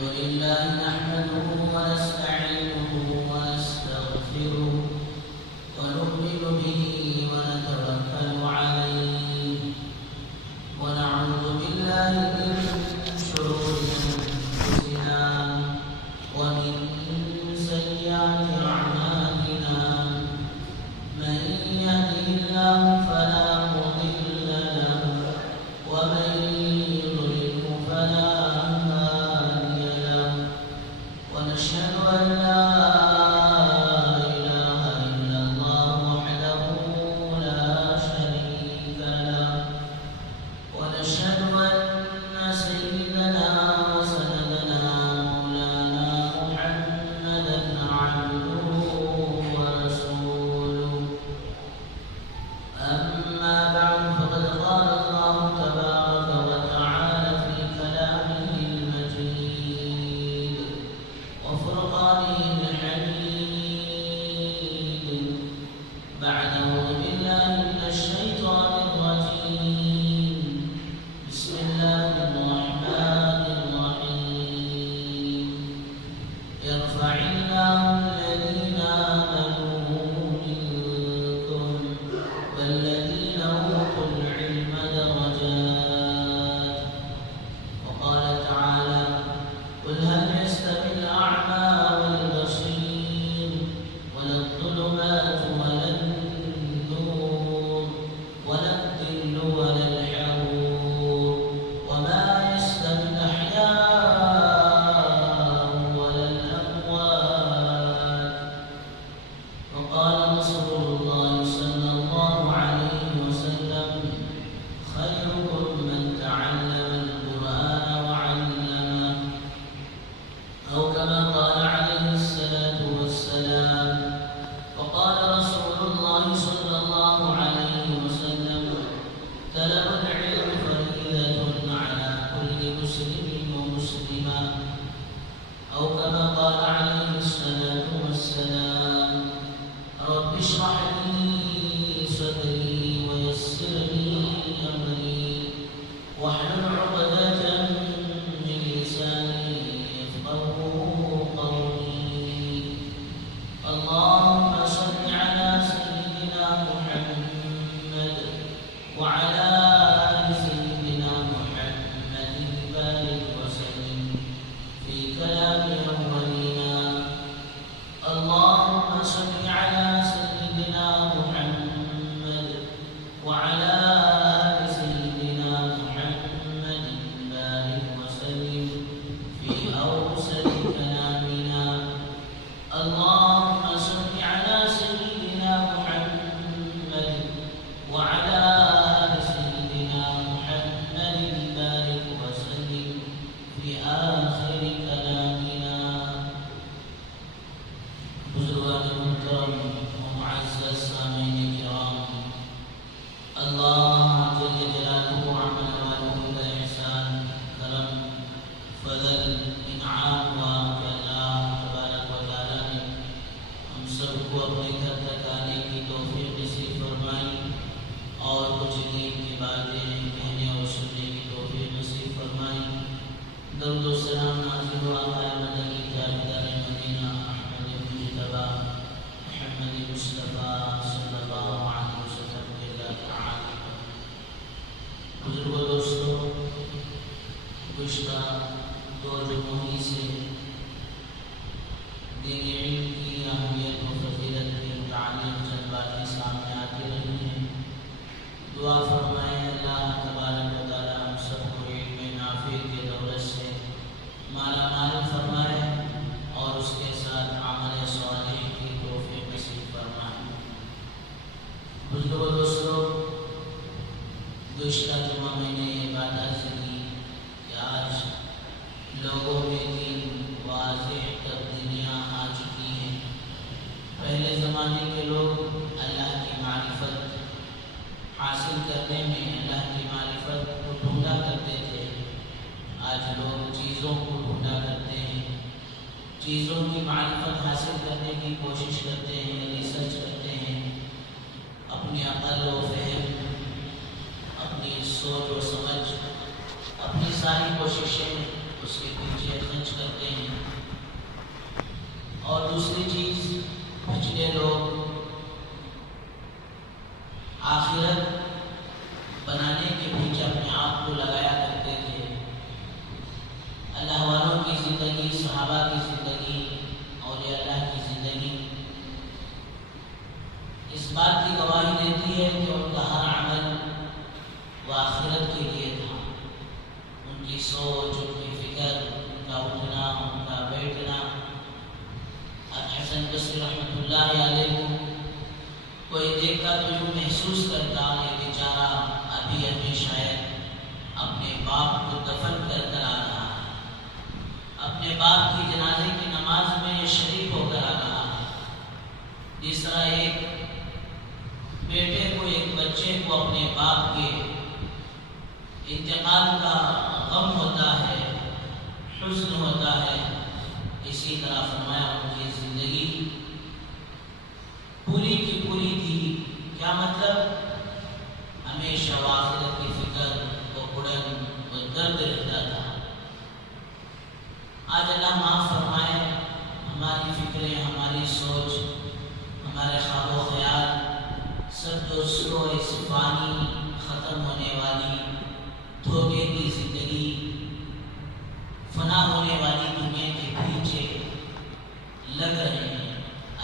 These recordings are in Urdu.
لله نحمده ونستعينه ونستغفره ونؤمن به ونتوكل عليه ونعوذ بالله من شرور أنفسنا ومن سيئات أعمالنا من يهده الله فلا مضل له ومن يضلل فلا هادي له ونشهد أن لا إله إلا الله وحده لا شريك له ونشهد أن سيدنا وسندنا مولانا محمدا عبده ورسوله أما بعد فقد قال الله تبارك وتعالى في كلامه المجيد وفرقانه الحميد بعد أعوذ بالله من الشيطان الرجيم بسم الله الرحمن الرحيم يرفع الله الذين آمنوا منكم والذين أوتوا العلم درجات وقال تعالى قل هل يستوي الأعمى والبصير ولا الظلمات ولا النور ولا الظل ولا الحرور وما يستوي الأحياء ولا الأموات وقال رسول الله صلى الله عليه وسلم خيركم من تعلم القرآن وعلمه أو كما قال عليه الصلاة والسلام وقال رسول الله صلى الله عليه وسلم طلب العلم فريضة على كل مسلم ومسلمة أو كما قال عليه الصلاة والسلام رب اشرح لي صدري ويسر لي أمري واحلل عقدة من لساني يفقهوا قولي اللهم صل على سيدنا محمد وعلى آل سيدنا محمد بارك وسلم في كلام أولنا اللهم صل على سيدنا محمد وعلى آل سيدنا محمد بارك وسلم في أوسط كلامنا اللهم صل على سيدنا محمد وعلى آل سيدنا محمد بارك وسلم في آخر كلامنا بزرگان محترم ومعزز سامعین کرام اللہ جل جلالہ عمل والہ کا احسان کرم فضل انعام ہوا کہ اللہ تبارک و تعالیٰ نے ہم سب کو اپنے گھر تک آنے کی توفیق نصیب فرمائی اور کچھ دین کی باتیں کہنے اور سننے کی توفیق نصیب فرمائی درود و سلام نازل ہوا آقائے مدنی تاجدار مدینہ احمد مجتبی محمد مصطفیٰ صلی اللہ علیہ وسلم کے ذات عالی پر بزرگ و دوستوں گزشتہ دو جمعوں ہی سے دین علم کی اہمیت و فضیلت کے متعلق چند باتیں سامنے آتی رہی ہیں دعا فرمائیں اللہ تبارک و تعالی ہم سب کو علم نافع کے دولت سے مالا مال فرمائے اور اس کے ساتھ عمل صالح کی توفیق نصیب فرمائے بزرگو دوستوں گزشتہ جمعہ میں نے یہ بات عرض کی کہ آج لوگوں میں تین واضح تبدیلیاں آ چکی ہیں پہلے زمانے کے لوگ اللہ کی معرفت حاصل کرنے میں اللہ کی معرفت کو ڈھونڈا کرتے تھے آج لوگ چیزوں کو ڈھونڈا کرتے ہیں چیزوں کی معرفت حاصل کرنے کی کوشش کرتے ہیں ریسرچ کرتے ہیں اپنی عقل و فہم اپنی سوچ و سمجھ اپنی ساری کوششیں اس کے پیچھے خرچ کرتے اور دوسری چیز پچھلے لوگ آخرت بنانے کے پیچھے اپنے آپ کو لگایا کرتے تھے. اللہ والوں کی زندگی، صحابہ کی زندگی، اولیاء اللہ کی زندگی اس بات کی گواہی دیتی ہے کہ ان کا ہر عمل وہ آخرت کے لیے تھا. ان کی سوچ، ان کی فکر، ان کا اٹھنا، ان کا بیٹھنا. حسن بصری رحمۃ اللہ علیہ کو کوئی دیکھتا تو یوں محسوس کرتا یہ بیچارہ ابھی شاید اپنے باپ کو دفن کر آ رہا ہے، اپنے باپ کی جنازے کی نماز میں شریک ہو کر آ رہا ہے. جس طرح ایک بیٹے کو، ایک بچے کو اپنے باپ کے انتقال کا غم ہوتا ہے، حزن ہوتا ہے، اسی طرح فرمایا ان کی زندگی پوری کی پوری تھی. کیا مطلب؟ ہمیشہ آخرت کی فکر و اڑن و درد رہتا تھا. آج اللہ معاف فرمائے، ہماری فکریں، ہماری سوچ، ہمارے خواب و خیال سب دوستوں اس فانی ختم ہونے والی دھوکے کی زندگی، فنا ہونے والی دنیا کے پیچھے لگ رہے ہیں.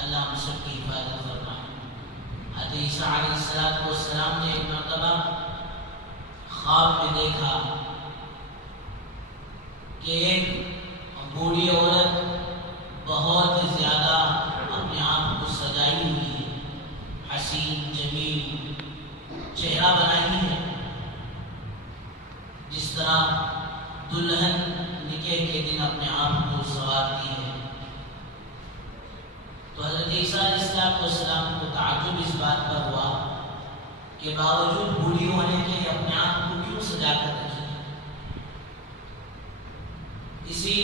اللہ ہم سب کی حفاظت فرمائے. حضرت عیسیٰ علیہ السلام نے ایک مرتبہ خواب میں دیکھا کہ ایک بوڑھی عورت بہت زیادہ اپنے آپ کو سجائی ہوئی ہے، حسین جمیل چہرہ بنائی ہے، جس طرح دلہن نکاح کے دن اپنے آپ کو سنوارتی ہے. تو حضرت عیسیٰ علیہ السلام کو تعجب اس بات پر ہوا کہ باوجود بوڑھی ہونے کے اپنے آپ کو کیوں سجا کر رکھی. اسی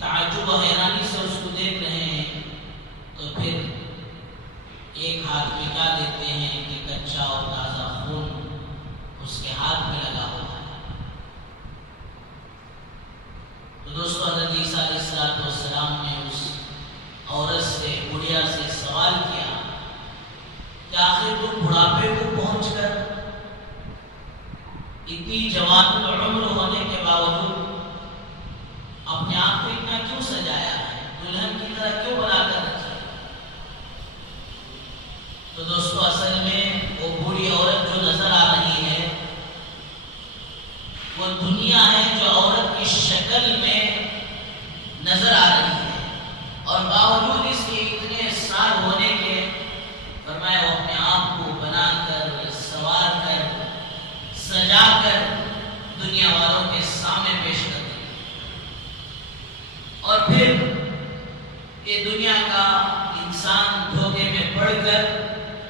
تعجب و حیرانی سے اس کو دیکھ رہے ہیں تو پھر ایک ہاتھ میں کیا دیتے ہیں کہ کچا اور تازہ خون اس کے ہاتھ میں لگا ہوا ہے. تو دوستو حضرت عیسیٰ علیہ السلام نے اس عورت سے، بڑھیا سے سوال کیا کہ آخر تم بڑھاپے کو پہنچ کر اتنی جوان العمر ہونے کے باوجود اپنے آپ کو اتنا کیوں سجایا ہے، دلہن کی طرح کیوں بنا کر رکھا. تو دوستو اصل میں وہ بوڑھی عورت جو نظر آ رہی ہے وہ دنیا ہے جو عورت کی شکل میں نظر آ رہی ہے، اور باوجود اس کے اتنے سال ہونے کے فرمایا وہ اپنے آپ کو بنا کر، سوار کر، سجا کر دنیا والوں کے سامنے پیش کر دی. اور پھر یہ دنیا کا انسان دھوکے میں پڑ کر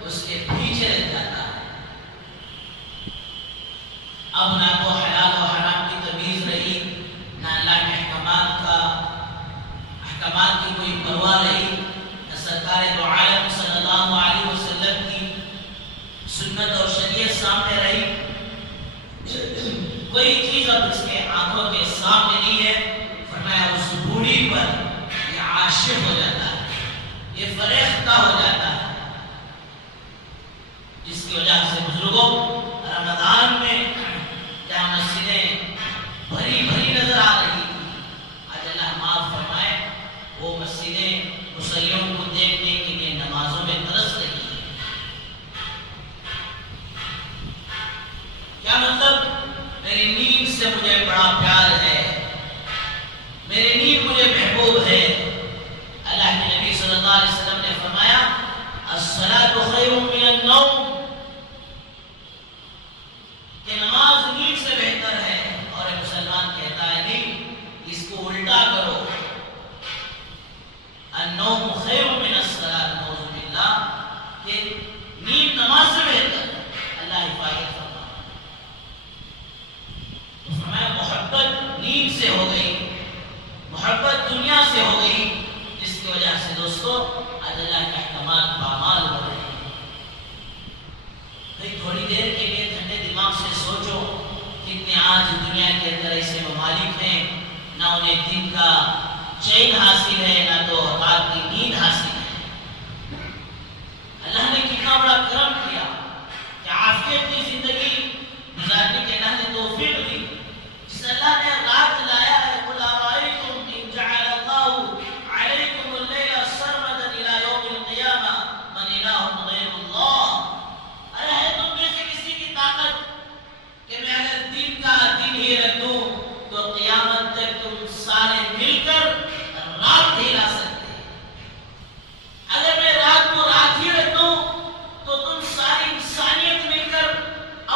اس کے پیچھے رہ جاتا ہے. اب نہ تو حلال و حرام کی تمیز رہی، نہ اللہ کے احکامات کی کوئی پرواہ رہی، نہ سرکار دو عالم صلی اللہ علیہ وسلم کی سنت اور شریعت سامنے رہی. کوئی چیز اب اس کے آنکھوں کے سامنے نہیں ہے. فرمایا اس بوڑھی پر یہ عاشق ہو جاتا ہے، یہ فریختہ ہو جاتا ہے، جس کی وجہ سے بزرگوں رمضان میں جہاں مسجدیں بھری بھری نظر آ رہی تھی، آج اللہ معاف فرمائے وہ مسجدیں مصلیوں کو دیکھنے کے لیے نمازوں میں ترس رہی ہیں. کیا مطلب؟ میری نیند سے مجھے بڑا پیار ہے، میری نیند مجھے محبوب ہے. اللہ کے نبی صلی اللہ علیہ وسلم نے فرمایا الصلاۃ خیر من النوم، کہ نماز نیند سے بہتر ہے. اور ایک مسلمان کہتا ہے نہیں، اس کو الٹا کرو، النوم خیر من الصلاۃ، نعوذ باللہ، کہ نیند نماز سے بہتر ہے. اللہ حفاظت فرمائے. تو فرمایا محبت نیند سے ہو گئی، محبت دنیا سے ہو گئی، جس کی وجہ سے دوستو آج اللہ کے احکامات پامال ہو رہے ہیں. بھئی تھوڑی دیر کے لیے ٹھنڈے دماغ سے سوچو، کتنے آج دنیا کے اندر ایسے ممالک ہیں نہ انہیں دن کا چین حاصل ہے نہ تو رات کی نیند حاصل ہے۔ اللہ نے کتنا بڑا کرم کیا کہ عافیت کی زندگی گزارنے کے اللہ نے توفیق دی۔ جس اللہ نے رات لایا ہے، قل ارائیتم ان جعل اللہ علیکم اللیل سرمدا الی یوم القیامہ من الہ غیر اللہ۔ ارے ہے تم میں سے کسی کی طاقت کہ میں اگر دن کا دن ہی رکھ دوں تو قیامت تک تم سارے مل کر رات ہی لا سکتے ہیں؟ اگر میں رات کو رات ہی رکھ دوں تو تم ساری انسانیت مل کر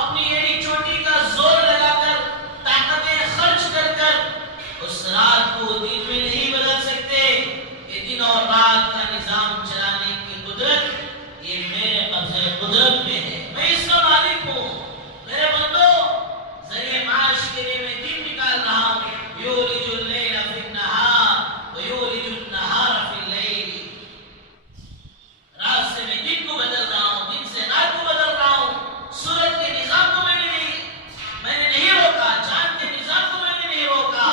اپنی ایڑی چوٹی کا زور لگا کر طاقتیں خرچ کر کر اس رات کو دن میں نہیں بدل سکتے۔ یہ دن اور رات کا نظام چلانے کی قدرت یہ میرے قبضے قدرت میں ہے، میں اس کا مالک ہوں۔ میرے بندو، ذریعہ معاش کے لیے میں دن نکال رہا ہوں، یولج اللیل فی النہار ویولج النہار فی اللیل۔ رات سے میں دن کو بدل رہا ہوں، دن سے رات کو بدل رہا ہوں۔ سورج کے نظام کو میں نے نہیں روکا، چاند کے نظام کو میں نے نہیں روکا۔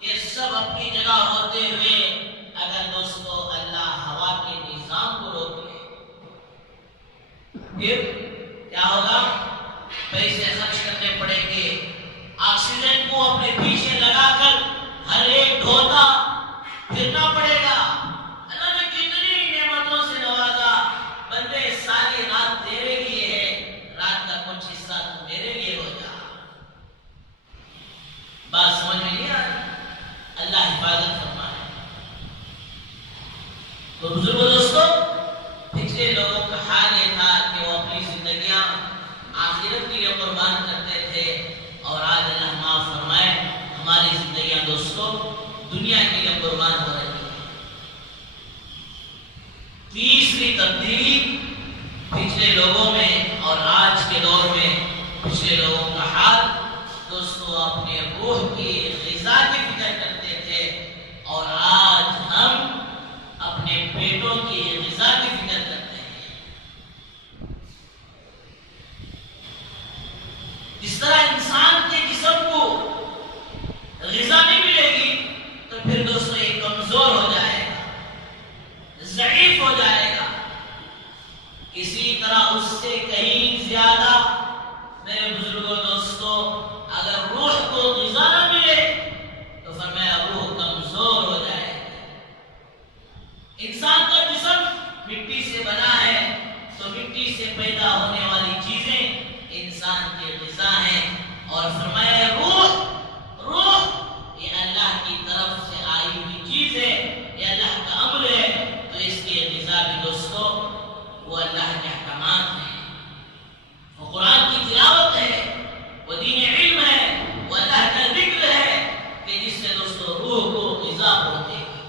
یہ سب اپنی جگہ ہوتے ہوئے اگر دوستو اللہ ہوا کے نظام کو روک لے پھر کیا ہوگا؟ پیسے خرچ کرنے پڑیں گے، آکسیجن کو اپنے پیچھے لگا کر ہر ایک ڈھوتا پھرنا پڑے گا۔ اللہ نے کتنی نعمتوں سے نوازا، بندے ساری رات تیرے لیے ہے، رات کا کچھ حصہ تو میرے لیے ہو جا۔ بات سمجھ میں نہیں آ رہی؟ اللہ حفاظت فرمائے۔ تو بزرگوں دوستو، پچھلے لوگوں کا حال یہ تھا کہ وہ اپنی زندگیاں آخرت کے لیے قربان کرتے تھے، اور آج اللہ معاف فرمائے ہماری زندگیاں دوستو دنیا کے لیے قربان ہو رہی ہیں۔ تیسری تبدیلی پچھلے لوگوں میں اور آج کے دور میں پچھلے لوگوں کا حال دوستو اپنے روح کی غذا کی فکر کرتے تھے، اور آج ہم اپنے پیٹوں کی غذا کی فکر کرتے ہیں۔ جس طرح انسان کے جسم کو غذا نہیں ملے گی تو پھر دوستو یہ کمزور ہو جائے گا، ضعیف ہو جائے گا، اسی طرح اس سے کہیں زیادہ میرے بزرگوں دوستو اگر روح کو غذا نہ ملے تو فرمایا روح کمزور ہو جائے گا۔ انسان کا جسم مٹی سے بنا ہے تو مٹی سے پیدا ہونے والی چیزیں انسان کی غذا ہیں، اور فرمایا روح یہ اللہ کی طرف سے آئی ہوئی چیز ہے، یہ اللہ کا امر ہے، تو اس کی غذا بھی دوستو وہ اللہ کے احکامات ہیں، وہ قرآن کی تلاوت ہے، وہ دین علم ہے، وہ اللہ کا ذکر ہے کہ جس سے دوستو روح کو غذا پہنچے گی۔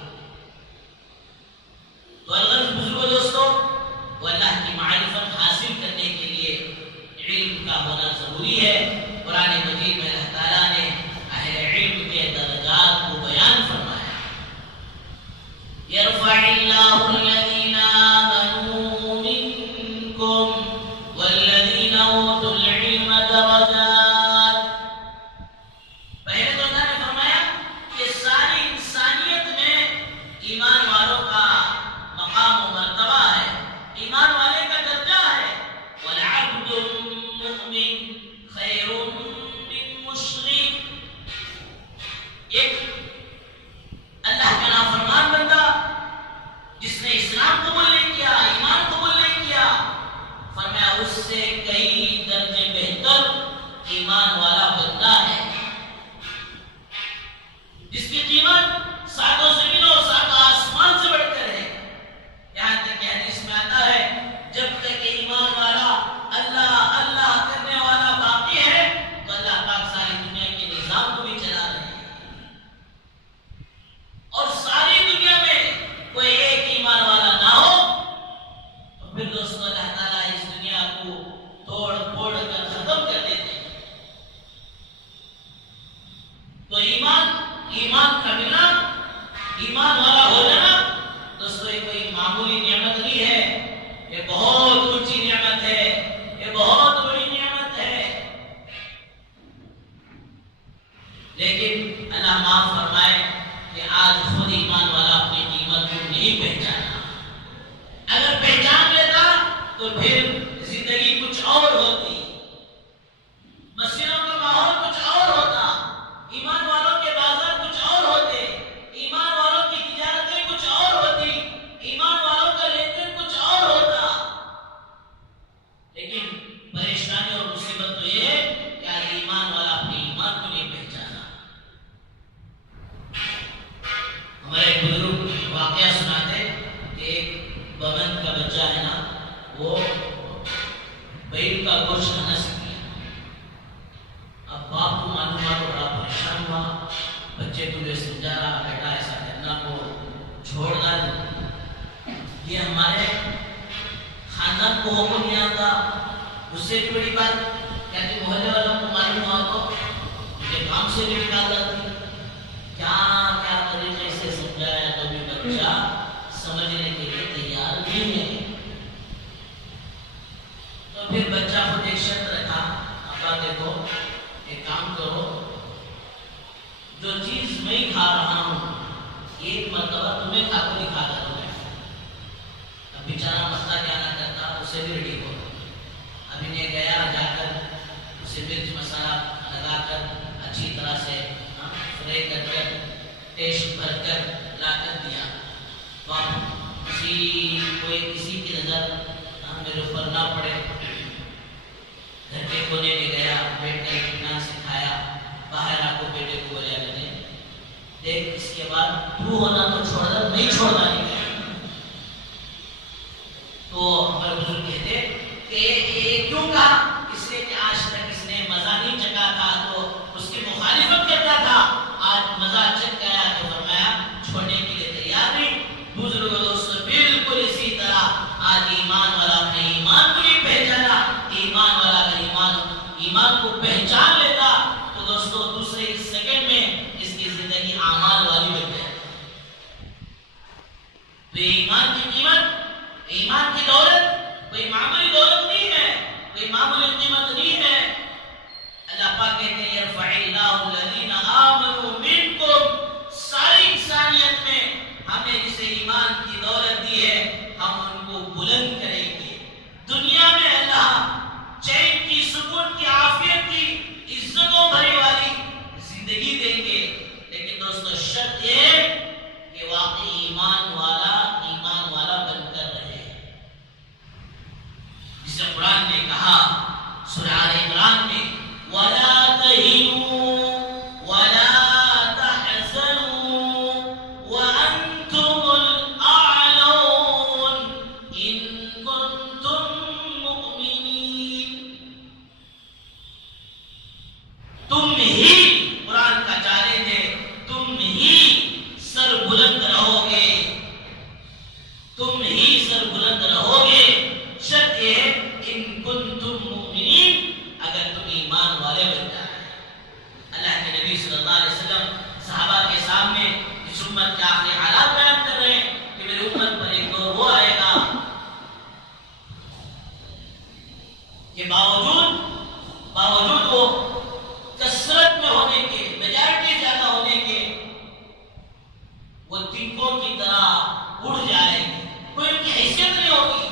تو الغرض بزرگوں دوستو وہ اللہ کی معرفت حاصل کرنے کے لیے علم کا ہونا ضروری ہے۔ قرآن مجید میں اللہ تعالیٰ نے اہل علم کے درجات کو بیان فرمایا، یرفع اللہ الذین آمنوا منکم والذین اوتوا العلم درجات۔ پہلے تو اللہ نے فرمایا کہ ساری انسانیت میں ایمان والوں کا مقام و مرتبہ ہے، ایمان والے کا درجہ ہے۔ والعبد المؤمن خیر من مشرک، ایک اللہ کا نافرمان بندہ جس نے اسلام قبول نہیں کیا، ایمان قبول نہیں کیا، فرمایا اس سے کئی درجے بہتر ایمان والا بندہ ہے، جس کی قیمت ساتوں زمینوں اور ساتوں آسمان سے بڑھ کر ہے۔ یہاں تک کہ حدیث میں آتا ہے جب تک کہ ایمان والا اللہ اللہ کرنے والا باقی ہے تو اللہ پاک ساری دنیا کے نظام کو بھی چلا رہے ہیں، اور ساری دنیا میں کوئی ایک ایمان والا نہ ہو تو پھر دوستو اللہ تعالیٰ اس دنیا کو توڑ پھوڑ کر ختم کر دیتے ہیں۔ تو ایمان کا ملنا، ایمان والا ہو جانا دوستو یہ کوئی معمولی نعمت نہیں ہے، یہ بہت اونچی نعمت ہے، یہ بہت بڑی نعمت ہے۔ لیکن اللہ معاف فرمائے کہ آج ایک بزرگ واقعہ سناتے کہ ایک بمن کا بچہ ہے نا، وہ بیل کا گوشت نس کیا. اب باپ کو معلوم ہوا تو بڑا پریشان ہوا، بچے کو یہ سمجھا رہا بیٹا ایسا کرنا کو چھوڑ ڈال، یہ ہمارے خاندان کو حکم نہیں آتا. اس سے بھی بڑی بات کیا کہ محلے والوں کو معلوم ہوا تو مجھے کام سے بھی نکال دیتی. کیا کیا طریقے سے سمجھایا تو بھی بچہ سمجھنے کے لیے تیار نہیں ہے. تو پھر بچہ خود ایک شرط رکھا، ابا دیکھو ایک کام کرو، جو چیز میں کھا رہا ہوں ایک مرتبہ تمہیں کھا کو دکھا دوں میں. اب بیچارہ مسئلہ کیا نہ کرتا، اسے بھی ریڈی ہو. ابھی نے گیا جا کر اسے مرچ مسالہ لگا کر اچھی طرح سے فرائی کر کر ٹیسٹ بھر کر لا کر دیا. کسی کی نظر میرے اوپر نہ پڑے، گھر کے کونے میں گیا، بیٹھ کر اطمینان سے کھایا. باہر آ کو بیٹے کو بولیا میں نے دیکھ اس کے بعد تو ہونا تو چھوڑ دے، نہیں چھوڑنا نہیں. تو ہمارے بزرگ کہتے کہ یہ کیوں کہا؟ اس لیے کہ آج تک اس نے مزہ نہیں چکھا تھا تو اس کی مخالفت کرتا تھا، آج مزہ چکھ گیا تو فرمایا چھوڑنے کے لیے تیار نہیں. بزرگ دوست بالکل اسی طرح آج ایمان والا اپنے ایمان کو نہیں پہچانا. ایمان والا اگر ایمان کو پہچان لیتا تو دوستو دوسرے سیکنڈ میں اس کی زندگی اعمال والی بن جائے. تو ایمان کی قیمت، ایمان کی دولت کوئی معمولی دولت نہیں ہے، کوئی معمولی قیمت نہیں ہے. اللہ پاک کہتے ہیں یرفع اللہ الذین آمنوا منکم، ساری انسانیت میں ہم نے جسے ایمان کی دولت دی ہے ہم ان کو بلند کریں گے. دنیا میں اللہ چین کی، سکون کی، عافیت کی، عزتوں بھری والی زندگی دیں گے. لیکن دوستو شرط یہ کہ واقعی ایمان والا بن کر رہے. جسے قرآن نے کہا سورہ آل عمران میں وَلَا تَهِنُوا وَلَا تَحْزَنُوا وَأَنْتُمُ الْأَعْلَوْنَ إِن كُنتُم مُؤْمِنِينَ. تم ہی قرآن کا چیلنج ہے، تم ہی سر بلند رہو گے، تم ہی سر بلند رہو گے. شرط یہ ہے ان کنتم مؤمنین، اگر تم ایمان والے بن جائیں. اللہ کے نبی صلی اللہ علیہ وسلم صحابہ کے سامنے اس امت کے آخری حالات بیان کر رہے ہیں کہ میری امت پر ایک دور وہ آئے گا کہ باوجود وہ کثرت میں ہونے کے، میجارٹی زیادہ ہونے کے، وہ تنکوں کی طرح اڑ جائیں گے، کوئی ان کی حیثیت نہیں ہوگی.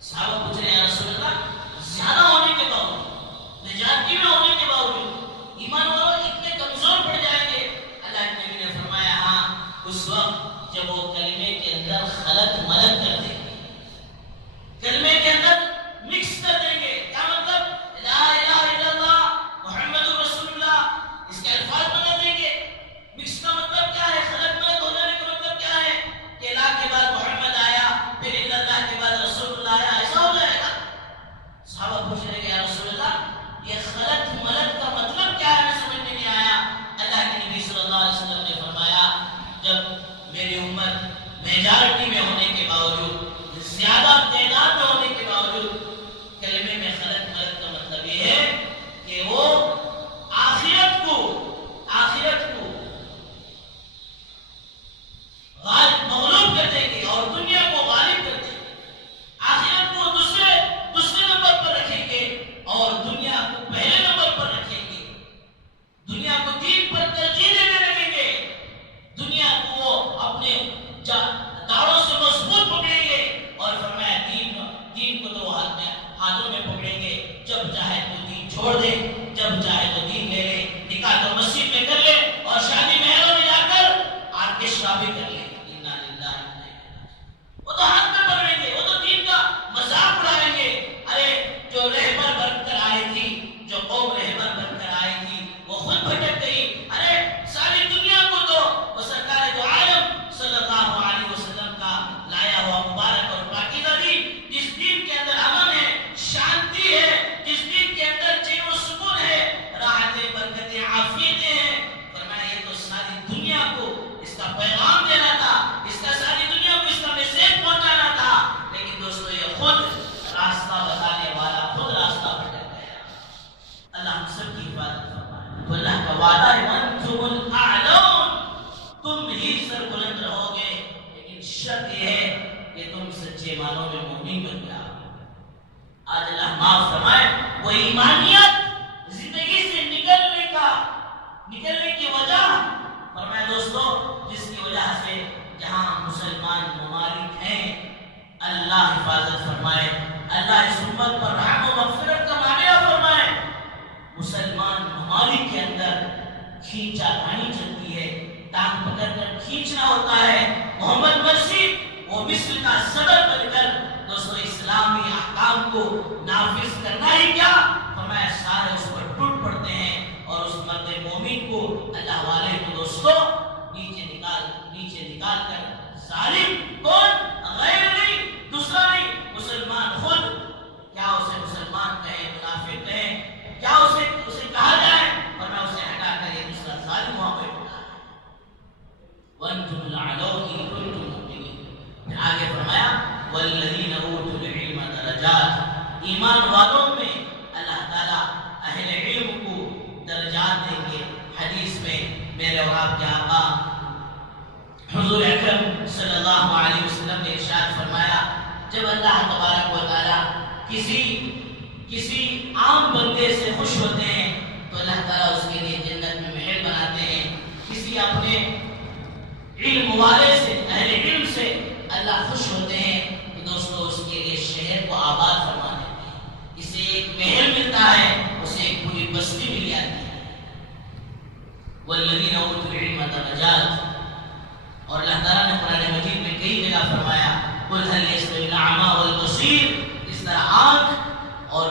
صحابہ پوچھ رہے ہیں یا رسول اللہ، زیادہ ہونے کے باوجود، میجارٹی میں ہونے کے باوجود ایمان والوں اتنے کمزور پڑ جائیں گے؟ اللہ کے نبی نے فرمایا ہاں، اس وقت جب وہ کلمے کے اندر خلط ملط کر دیں گے، کلمے کے اندر مکس کر دیں گے. کیا مطلب؟ لا الہ الا اللہ محمد رسول اللہ، اس کے الفاظ بدل دیں گے. مکس کا مطلب کیا ہے؟ خلط ملط ہو جانے کا مطلب کیا ہے؟ کہ لا کے بعد محمد آیا، پھر اللہ کے بعد رسول اللہ آیا، ایسا ہو جائے گا. صحابہ پوچھ رہے کہ یا رسول اللہ یہ خلط ملط کا مطلب کیا ہے؟ ہمیں سمجھ میں نہیں آیا. اللہ کے نبی صلی اللہ علیہ وسلم نے فرمایا جب میری امت میجارٹی میں ہونے کے باوجود کا پیغام دینا تھا، اس کا ساری دنیا کو اس کا میسج پہنچانا تھا، لیکن دوستو یہ خود راستہ بتانے والا خود راستہ بھٹک گیا۔ اللہ ہم سب کی حفاظت فرمائے۔ تو اللہ کا وعدہ ہے وَأَنْتُمُ الْأَعْلَوْنَ، تم ہی سربلند رہو گے، لیکن شرط یہ ہے کہ تم سچے معنوں میں مومن بن جاؤ۔ آج اللہ معاف فرمائے وہ ایمانیت زندگی سے نکلنے کی وجہ فرمائے دوستو، جس کی وجہ سے جہاں مسلمان ممالک ہیں اللہ حفاظت فرمائے، اللہ اس امت پر رحم و مغفرت کا مانیہ فرمائے۔ مسلمان ممالک کے اندر کھینچا تانی چلتی ہے، ٹانگ پکڑ کر کھینچنا ہوتا ہے۔ محمد مرسی وہ مصر کا صدر بن کر دوستو اسلامی احکام کو نافذ کرنا ہی کیا فرمایا، سارے اس پر ٹوٹ پڑتے ہیں اور اس مرد مومن کو اللہ والے کو دوستو نیچے نکال کر ظالم کون؟ غیر نہیں، دوسرا نہیں، مسلمان خود، کیا اسے مسلمان کہیں، منافق کہیں، کیا اسے کہا جائے، ورنہ اسے ہٹا کر یہ دوسرا ظالم وہاں پہ اٹھا ہے۔ وَأَنْتُمُ الْأَعْلَوْنَ إِن كُنتُم مُؤْمِنِينَ۔ پھر آگے فرمایا وَالَّذِينَ أُوتُوا الْعِلْمَ دَرَجَاتٍ، ایمان والوں میں اللہ تعالیٰ اہل علم کو درجات دیں گے۔ حدیث میں میرے اور آپ کے آقا حضور اکرم صلی اللہ علیہ وسلم نے ارشاد فرمایا، جب اللہ تبارک و تعالیٰ کسی عام بندے سے خوش ہوتے ہیں تو اللہ تعالیٰ اس کے لیے جنت میں محل بناتے ہیں۔ کسی اپنے علم والے سے، اہل علم سے اللہ خوش ہوتے ہیں تو دوستو اس کے لیے شہر کو آباد فرما دیتے ہیں، اسے ایک محل ملتا ہے، اسے ایک پوری بستی مل جاتی ہے۔ والذین اوتوا العلم درجات، اور اللہ تعالیٰ نے قرآن مجید میں کئی جگہ فرمایا قل هل يستوي الاعمى والبصير، اس طرح آنکھ اور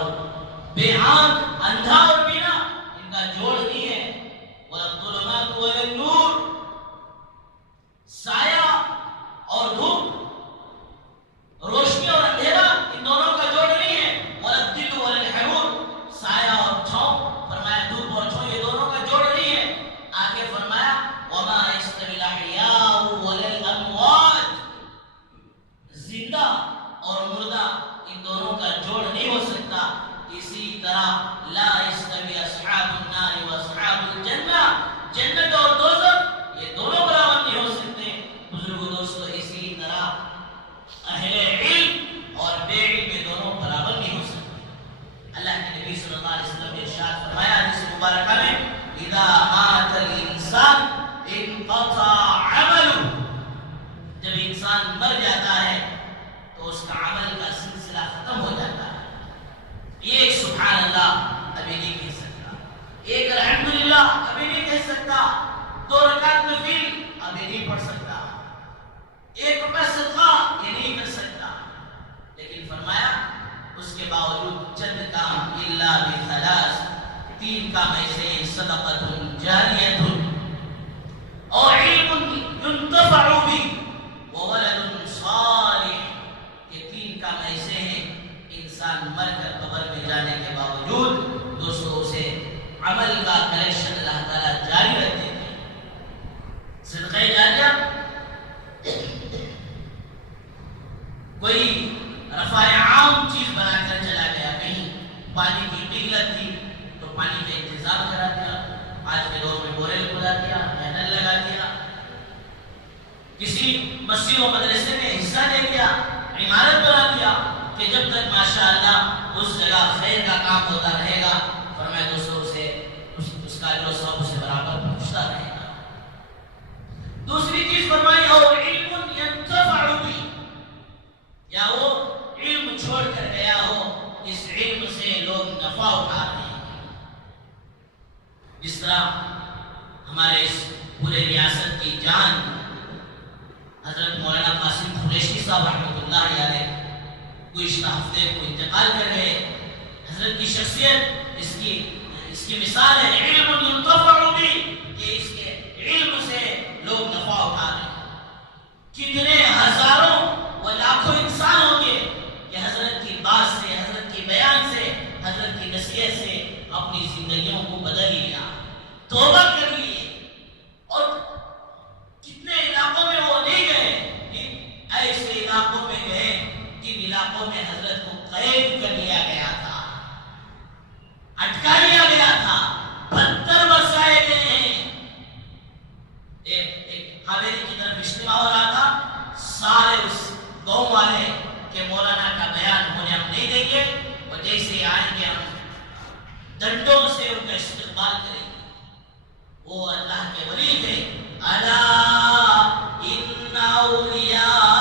بے آنکھ، اندھا اور بینا، ان کا جوڑ نہیں ہے۔ والظلمات والنور، سایہ اور دھوپ، روشنی اور اندھیرا، ان دونوں کا جوڑ نہیں ہے۔ والظل والحرور، سایہ اور چھاؤں، فرمایا دھوپ اور چھاؤں یہ دونوں کا جوڑ نہیں ہے۔ آگے فرمایا وما يستوي الاحياء ولا الاموات، زندہ اور مردہ ان دونوں کا جوڑ نہیں ہو سکتا۔ اسی طرح لا يستوي اصحاب النار واصحاب الجنہ، جنت اور دوزخ یہ دونوں برابر نہیں ہو سکتے۔ بزرگوں دوستو اسی طرح اہل علم اور بے علم یہ دونوں برابر نہیں ہو سکتے۔ اللہ کے نبی صلی اللہ علیہ وسلم نے ارشاد فرمایا حدیث مبارکہ میں اذا مات الانسان انقطع عمله، جب انسان مر جاتا ہے تو اس کا عمل کا سلسلہ ختم ہو جاتا ہے۔ ایک سبحان اللہ ابھی نہیں کہہ سکتا، ایک الحمدللہ ابھی نہیں کہہ سکتا، 2 رکعت نفل ابھی نہیں پڑھ سکتا، 1 روپیہ صدقہ یہ نہیں کر سکتا، لیکن فرمایا اس کے باوجود چند کام الا بثلاث، 3 کام ایسے ہیں، صدقۃ جاریۃ اور علم ينتفع به وولد صالح، یہ 3 کام ایسے ہیں انسان مر کر قبر میں جانے کے باوجود دوستو اسے عمل کا کلیکشن اللہ تعالیٰ جاری رکھتے ہیں۔ صدقہ جاریہ، کوئی رفع عام چیز بنا کر چلا گیا، کہیں پانی کی قلت تھی تو پانی کا انتظام کرا دیا، آج کے دور میں بوریل کھلا دیا یا نل لگا دیا، کسی مسجد و مدرسے میں حصہ دے دیا، عمارت بنا دیا کہ جب تک ماشاءاللہ اس جگہ خیر کا کام ہوتا رہے گا فرمایا دوستوں سے اس کا جو ثواب اسے برابر پہنچتا رہے گا۔ دوسری چیز فرمائی اور علم ينتفع به، یا وہ علم چھوڑ کر گیا ہو، اس علم سے لوگ نفع اٹھا رہے ہیں۔ جس طرح ہمارے اس پورے ریاست کی جان حضرت مولانا قاسم قریشی صاحب رحمۃ اللہ علیہ گزشتہ ہفتے کو انتقال کر گئے۔ حضرت کی شخصیت اس کی مثال ہے علم ينتفع به، کہ اس کے علم سے لوگ نفع اٹھا رہے ہیں۔ کتنے ہزاروں و لاکھوں انسان ہوں گے کہ حضرت کی بات سے، حضرت کی بیان سے، حضرت کی نصیحت سے اپنی زندگیوں کو بدل لیا، توبہ کر لیے، اور کتنے علاقوں میں حضرت کو قید کر لیا گیا تھا، اٹکا لیا گیا تھا، پتھر برسائے گئے ہیں. ایک حویلی کی طرف اجتماع ہو رہا تھا، سارے اس قوم والے کہ مولانا کا بیان ہونے ہم نہیں دیں گے، اور جیسے آئیں گے ہم ڈنڈوں سے ان کا استقبال کریں گے. وہ اللہ کے ولی تھے. الا ان اولیاء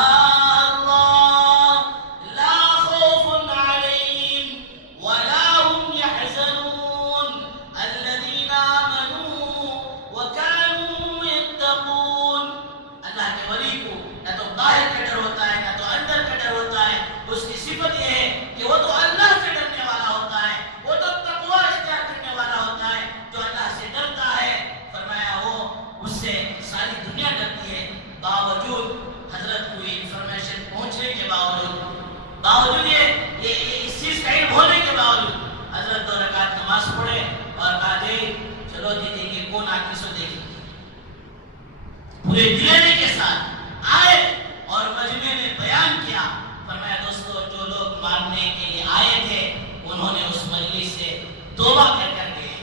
باوجود یہ اس چیز کا علم ہونے کے باوجود حضرت 2 رکعت نماز پڑھے اور کہا جی چلو جی دیکھیے کون آدمی سو دیکھیں گے. پورے دلیری کے ساتھ آئے اور مجمع میں بیان کیا. فرمایا دوستو جو لوگ مارنے کے لیے آئے تھے انہوں نے اس مجلس سے توبہ کر گئے.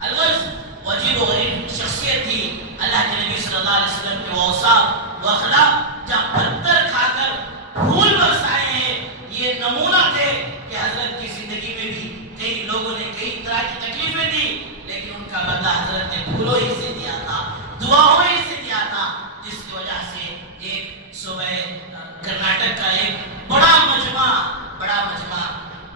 الغرض وہ عجیب و غریب شخصیت تھی. اللہ کے نبی صلی اللہ علیہ وسلم کے وہ اوصاف و اخلاق جب پتھر کھا کر پھول برسائے ہیں، یہ نمونہ تھے کہ حضرت کی زندگی میں بھی کئی لوگوں نے کئی طرح کی تکلیفیں دی، لیکن ان کا بدلہ حضرت نے پھولوں ہی سے دیا تھا، دعاؤں ہی سے دیا تھا، جس کی وجہ سے ایک صوبہ کرناٹک کا ایک بڑا مجمع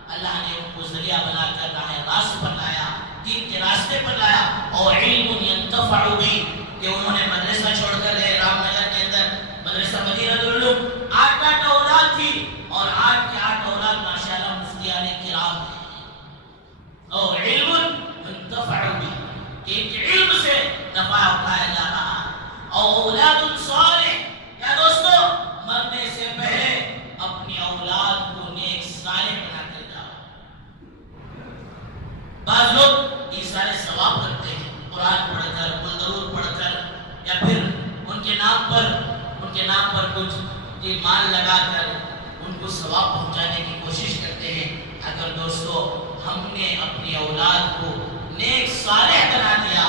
اللہ نے ان کو ذریعہ بنا کر راہ راست پر لایا، دین کے راستے پر لایا. اور علم ينتفع بھی کہ انہوں نے مدرسہ چھوڑ کر گئے. رام نگر کے اندر مدرسہ مدینہ العلوم 8 اولاد تھی اور 8 کے 8 اولاد ماشاءاللہ مفتیان کرام تھے. اور علم ينتفع بھی کہ ان کے علم سے نفع اٹھایا جا رہا. اور اولاد صالح، یا دوستو مرنے سے پہلے اپنی اولاد کو نیک صالح بنا کر جاؤ. بعض لوگ یہ سارے ثواب کرتے ہیں قرآن پڑھ کر، قل درود پڑھ کر، یا پھر ان کے نام پر کچھ مال لگا کر ان کو ثواب پہنچانے کی کوشش کرتے ہیں. اگر دوستو ہم نے اپنی اولاد کو نیک صالح بنا دیا،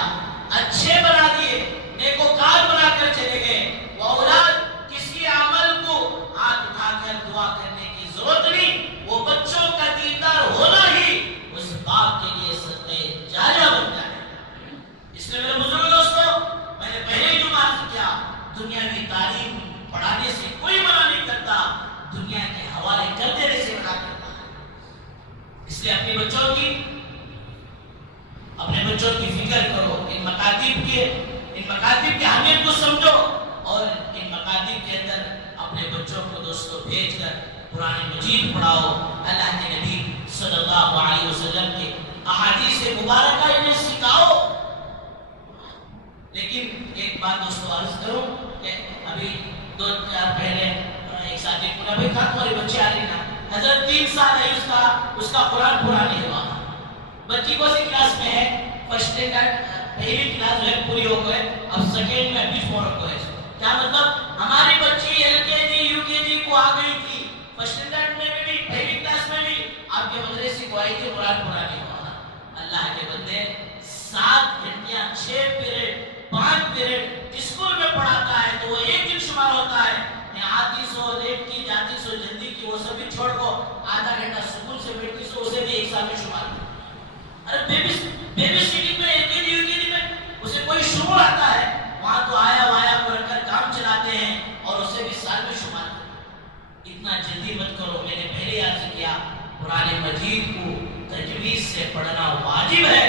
اچھے بنا دیے، نیکوکار بنا کر چلے گئے، وہ اولاد کسی عمل کو ہاتھ اٹھا کر دعا کرنے کی ضرورت نہیں، وہ بچوں کا دیندار ہونا ہی اس باپ کے لیے صدقہ جاریہ بن جائے. اس لیے میرے بزرگ دوستو، میں نے پہلے ہی جو بات کیا، دنیاوی تعلیم پڑھانے سے کوئی منع نہیں کرتا، دنیا کے حوالے کر دینے سے منع کرتا ہے. اس لیے اپنے بچوں کی فکر کرو، ان مکاتب کی اہمیت کو سمجھو، اور ان مکاتب کے اندر اپنے بچوں کو دوستو بھیج کر قرآن مجید پڑھاؤ. اللہ کے نبی صلی اللہ علیہ وسلم کے احادیث مبارکہ انہیں سکھاؤ. لیکن ایک بات دوستو عرض کروں کہ ابھی 2-4 پہلے ایک ساتھی کو نبی کہا تمہارے بچے آ رہے نا، حضرت 3 سال ہے اس کا قرآن پورا نہیں ہوا. بچی کو سی کلاس میں ہے، فرسٹ اسٹینڈرڈ پہلی کلاس جو ہے پوری ہو گئے، اب سیکنڈ میں ابھی 4 کو ہے. کیا مطلب ہماری بچی LKG UKG کو آ گئی تھی، فرسٹ اسٹینڈرڈ میں بھی پہلی کلاس میں بھی آپ کے مدرسے کو آئی تھی، قرآن پورا نہیں ہوا. اللہ کے بندے 7 گھنٹیاں 6 پیریڈ 5 پیریڈ اسکول میں پڑھاتا ہے تو وہ ایک دن شمار ہوتا ہے. آتی سو لیٹ کی، جاتی سو جلدی کی، وہ سب بھی چھوڑ کو آدھا گھنٹہ سکول سے بیٹھتی سو اسے بھی ایک سال میں شمار. ارے بیبی سٹنگ میں LKG UKG میں اسے کوئی شعور آتا ہے، وہاں تو آیا کو رکھ کر کام چلاتے ہیں اور اسے بھی سال میں شمار. اتنا جلدی مت کرو. میں نے پہلے عرض کیا قرآن مجید کو تجوید سے پڑھنا واجب ہے.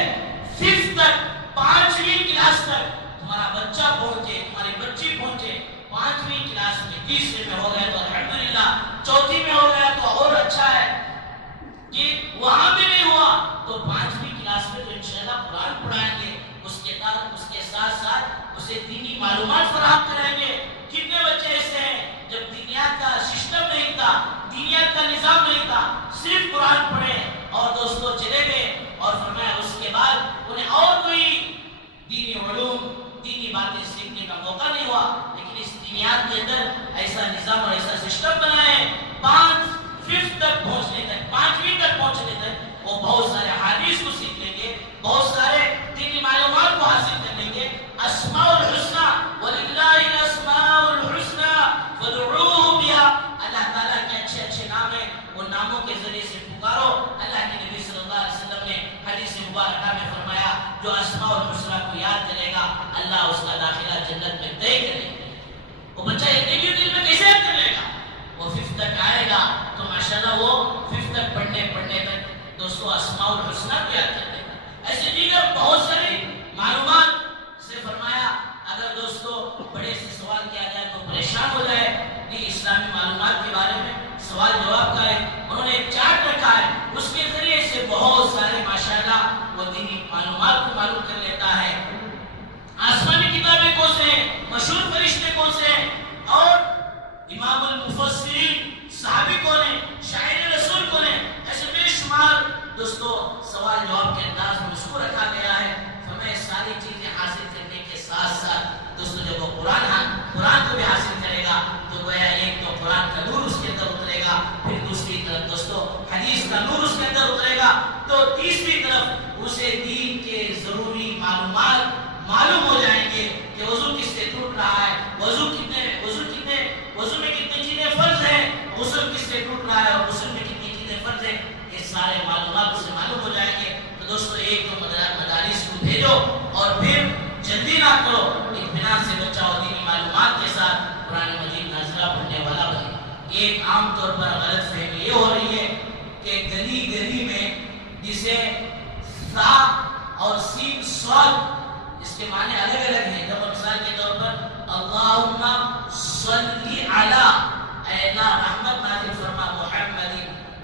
5th تک، 5ویں کلاس تک تمہارا بچہ پہنچے، تمہاری بچی پہنچے. 5ویں کلاس میں 3 میں ہو گئے تو الحمدللہ، 4 میں ہو گیا تو اور اچھا ہے. کہ وہاں بھی نہیں ہوا تو 5ویں کلاس میں تو انشاءاللہ قرآن پڑھائیں گے، اس کے ساتھ ساتھ اسے دینی معلومات فراہم کریں گے. کتنے بچے ایسے ہیں جب دینیات کا سسٹم نہیں تھا، دینیات کا نظام نہیں تھا، صرف قرآن پڑھے اور دوستوں چلے گئے، اور فرمایا اس کے بعد انہیں اور کوئی دینی علوم، دینی باتیں سیکھنے کا موقع نہیں ہوا. لیکن اس دینیات کے اندر ایسا نظام اور ایسا سسٹم بنائے 5 تک پہنچنے تک، 5ویں تک پہنچنے تک وہ بہت سارے حدیث کو سیکھ لیں گے، بہت سارے دینی معلومات کو حاصل کر لیں گے. اسماء الحسنى وللہ الاسماء الحسنى فادعوه بها. اللہ تعالیٰ کے اچھے اچھے نام ہیں، ان ناموں کے ذریعے سے پکارو. اللہ کے نبی صلی اللہ علیہ وسلم نے حدیث مبارکہ میں فرمایا جو اسماء الحسنى کو یاد کرے گا اللہ اس کا داخلہ جنت میں طے کرے گا. وہ بچہ اتنے بھی دل میں کیسے یاد کر لے گا؟ وہ 5 تک آئے گا تو ماشاءاللہ وہ 5 تک پڑھنے تک دوستو اسماء الحسنى کو یاد کر لے گا. ایسے دیگر بہت ساری معلومات سے فرمایا اگر دوستو بڑے سے سوال کیا جائے تو پریشان ہو جائے. نہیں، اسلامی معلومات کے بارے میں سوال جواب کا ہے، انہوں نے ایک چارٹ رکھا ہے، اس کے ذریعے سے بہت سارے ماشاءاللہ وہ دینی معلومات کو معلوم کر لیتا ہے. آسمانی کتابیں کون سے ہیں، مشہور فرشتے کون سے ہیں، اور امام المفسرین صحابی کون ہیں، شاعر رسول کون ہیں، ایسے بے شمار دوستو سوال جواب کے انداز میں اس کو رکھا گیا ہے. ہمیں ساری چیزیں حاصل کرنے کے ساتھ ساتھ دوستو جب وہ قرآن کو بھی حاصل کرے گا تو گویا ایک تو قرآن کا نور اس کے اندر اترے گا، پھر دوسری طرف دوستو حدیث کا نور اس کے اندر اترے گا، تو تیسری طرف اسے دین کے ضروری معلومات معلوم ہو جائیں گے کہ وضو کس سے ٹوٹ رہا ہے، وضو میں کتنی چیزیں فرض ہیں، غسل کس سے ٹوٹ رہا ہے اور غسل میں کتنی چیزیں فرض ہیں، یہ سارے معلومات اسے معلوم ہو جائیں گے. تو دوستو ایک تو مدارس کو بھیجو اور پھر جلدی نہ کرو، اطمینان سے بچہ اور دینی معلومات کے ساتھ قرآن مجید نازلہ پڑھنے والا بنے. ایک عام طور پر غلط فہمی یہ ہو رہی ہے کہ گلی گلی میں جسے سا اور سین صاد اس کے معنی الگ الگ ہیں. جب مثال کے طور پر اللہم صلی علی، اے اللہ رحمت نازل فرما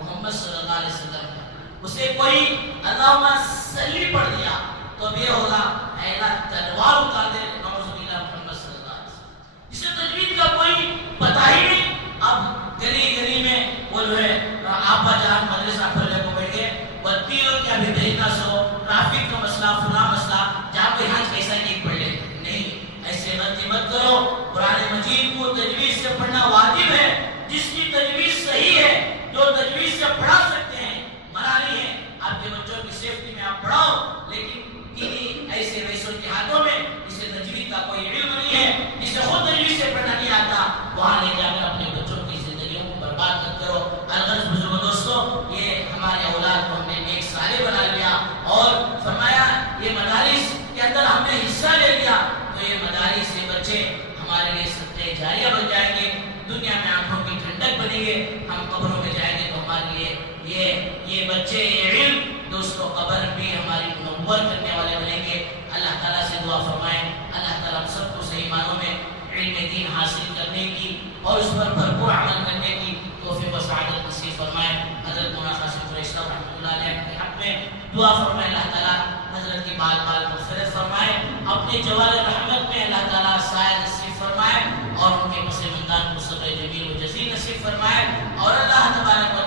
محمد صلی اللہ علیہ وسلم، اسے کوئی اللہم صلی پڑھ دیا تو یہ ہوگا اے اللہ تلوار اتار دے نعوذ باللہ محمد صلی اللہ علیہ وسلم. اسے تجوید کا کوئی پتہ ہی نہیں. اب گلی گلی میں وہ جو ہے آپا جان مدرسہ کھولنے کو بیٹھ گئے، بتی ہو کہ ابھی طریقہ سے ہو، ٹرافک کا مسئلہ، فلاں مسئلہ، جہاں کوئی ہنس کیسا نہیں پڑھ لے. نہیں، ایسے غلطی مت کرو. قرآن مجید کو تجوید سے پڑھنا واجب ہے. جس کی تجوید صحیح ہے، جو تجوید سے پڑھا سکتے ہیں، منع نہیں ہے. آپ کے بچوں کی سیفٹی میں آپ پڑھاؤ، لیکن دینی ایسے ویسوں کے ہاتھوں میں جسے تجوید کا کوئی علم نہیں ہے، جسے خود تجوید سے پڑھنا نہیں آتا، وہاں لے جا کر اپنے بچوں کی زندگیوں کو برباد مت کرو. الغرض بزرگوں دوستو، یہ ہمارے اولاد کو ہم نے نیک صالح بنا لیا اور فرمایا یہ مدارس کے اندر ہم نے حصہ لے لیا تو یہ مدارس سے بچے ہمارے لیے صدقہ جاریہ بن جائیں گے، دنیا میں آنکھوں کی ٹھنڈک بنیں گے. ہم قبروں میں جائیں گے تو ہمارے لیے یہ بچے، یہ علم دوستو قبر بھی ہماری منور کرنے والے بنیں گے. اللہ تعالیٰ سے دعا فرمائیں اللہ تعالیٰ ہم سب کو صحیح معنوں میں علم دین حاصل کرنے کی اور اس پر بھرپور عمل کرنے کی توفیق و سعادت نصیب فرمائیں. حضرت مولانا قاسم قریشی رحمۃ اللہ علیہ کے حق میں دعا فرمائیں اللہ تعالیٰ حضرت کی بال مغفرت فرمائے، اپنے جوال رحمت میں اللہ تعالیٰ سایہ نصیب فرمائے اور ان کے پس منظر کو صبر جمیل و جزیل نصیب فرمائے. اور اللہ تبارک و